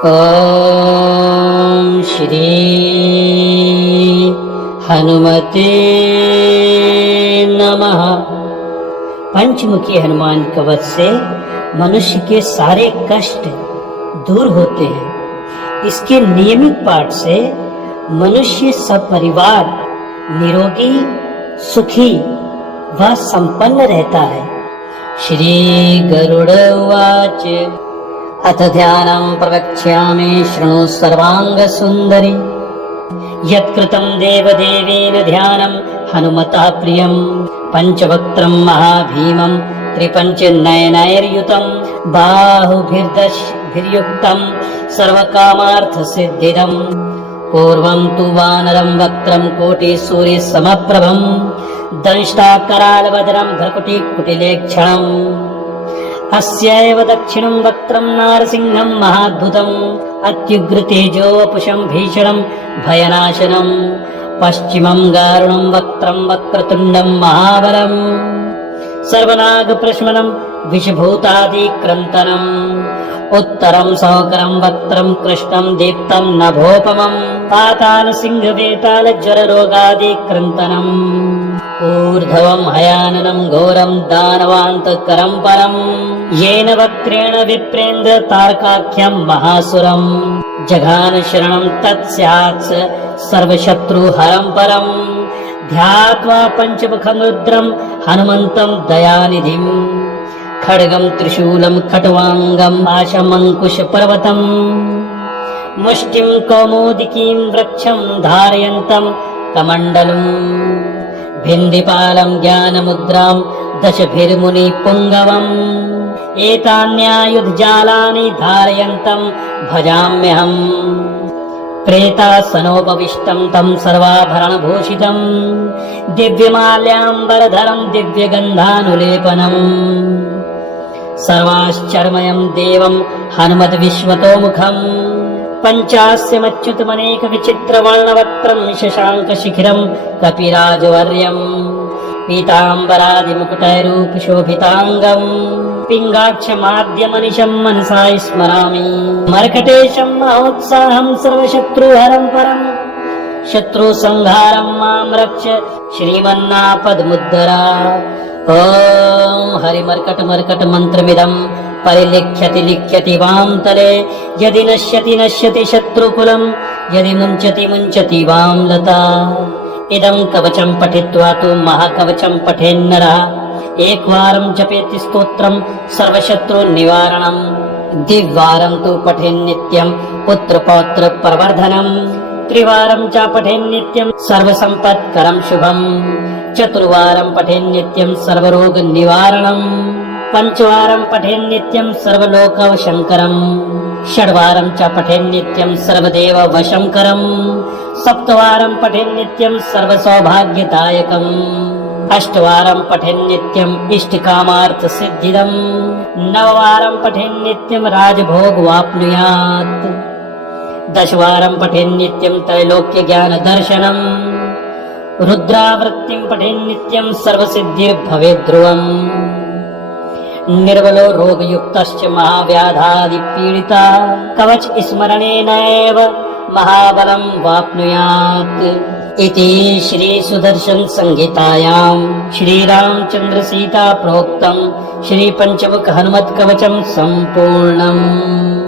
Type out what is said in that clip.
ओम श्री हनुमते नमः। पंचमुखी हनुमान कवच से मनुष्य के सारे कष्ट दूर होते हैं। इसके नियमित पाठ से मनुष्य सपरिवार निरोगी, सुखी व संपन्न रहता है। श्री गरुड़ उवाच अथ ध्यानं प्रवक्ष्यामि शृणु सर्वांग सुंदरी। यत्कृतं देवदेवेन ध्यानं हनुमता प्रियं पंचवक्त्रं महाभीमं त्रिपञ्चनयनैर्युतं बाहुभिर्युक्तं सर्वकामार्थसिद्धिदं। पूर्वं तु वानरं वक्त्रं कोटिसूर्यसमप्रभं दंष्टाकरालवदनं भ्रकुटिकुटिलेक्षणम्। अस्यैव दक्षिणं वक्त्रं नारसिंहं महाद्भुतम् अत्युग्रतेजो वपुषं भीषणं भयनाशनम्। पश्चिमं गारुणं वक्त्रं वक्रतुण्डं महाबलम् सर्वनागप्रशमनं विषभूतादिक्रन्तनम्। उत्तरं सौकरं वक्त्रं कृष्णं दीप्तं नभोपमं पातालसिंहवेतालज्वररोगादिक्रन्तनम्। ऊर्ध्वं हयाननं घोरं दानवान्तकरं परम् येन वक्त्रेण विप्रेन्द्र तारकाख्यं महासुरम्। जघान शरणं तत्स्यात् सर्वशत्रुहरं परम् ध्यात्वा पञ्चमुखं रुद्रं हनुमन्तं दयानिधिम्। खड्गं त्रिशूलं खट्वाङ्गं पाशमङ्कुशपर्वतम् मुष्टिं कौमुदिकीं वृक्षं धारयन्तं कमण्डलम्। भिन्दिपालं ज्ञानमुद्रां दशभिर्मुनिपुङ्गवम् एतान्यायुधजालानि धारयन्तं भजाम्यहम्। प्रेतासनोपविष्टं तं सर्वाभरणभूषितं दिव्यमाल्याम्बरधरं दिव्यगन्धानुलेपनम्। सर्वाश्चर्मयं देवं हनुमद्विश्वतोमुखम् पञ्चास्यमच्युतमनेकविचित्रवर्णवक्त्रं शशाङ्कशिखिरं कपिराजवर्यम्। पीताम्बरादिमुकुटैरूपशोभिताङ्गम् पिङ्गाक्षमाद्यमनिशं मनसा स्मरामि। मर्कटेशं महोत्साहं सर्वशत्रुहरं परम् शत्रुसंहारं मां रक्ष श्रीमन्नापदमुद्धरा। ॐ हरिमर्कट मन्त्रमिदं परिलिख्यति लिख्यति वां तले। यदि नश्यति शत्रुकुलं यदि मुञ्चति वां लता। इदं कवचं पठित्वा तु महाकवचं पठेन्नरः एकवारं जपेति स्तोत्रं सर्वशत्रुनिवारणम्। द्विवारं तु पठेन्नित्यं पुत्रपौत्र प्रवर्धनम्। त्रिवारं च पठेन्नित्यं सर्वसम्पत्करं शुभम्। चतुर्वारं पठेन्नित्यं सर्वरोगनिवारणम्। पञ्चवारं पठेन्नित्यं सर्वलोकवशङ्करम्। षड्वारं च पठेन्नित्यं सर्वदेववशङ्करम्। सप्तवारं पठेन्नित्यं सर्वसौभाग्यदायकम्। अष्टवारं पठेन्नित्यं इष्टकामार्थसिद्धिदम्। नववारं पठेन्नित्यं राजभोगवाप्नुयात्। दशवारं पठेन्नित्यं त्रैलोक्यज्ञानदर्शनम्। रुद्रावृत्तिं पठेन्नित्यं सर्वसिद्धिर्भवेत् ध्रुवम्। निर्बलो रोगयुक्तश्च महाव्याधादिपीडिता कवच स्मरणेनैव महाबलं वाप्नुयात्। इति श्री सुदर्शन संहितायां श्रीरामचंद्र सीता प्रोक्तं श्री पंचमुख हनुमत् कवचं संपूर्णम्।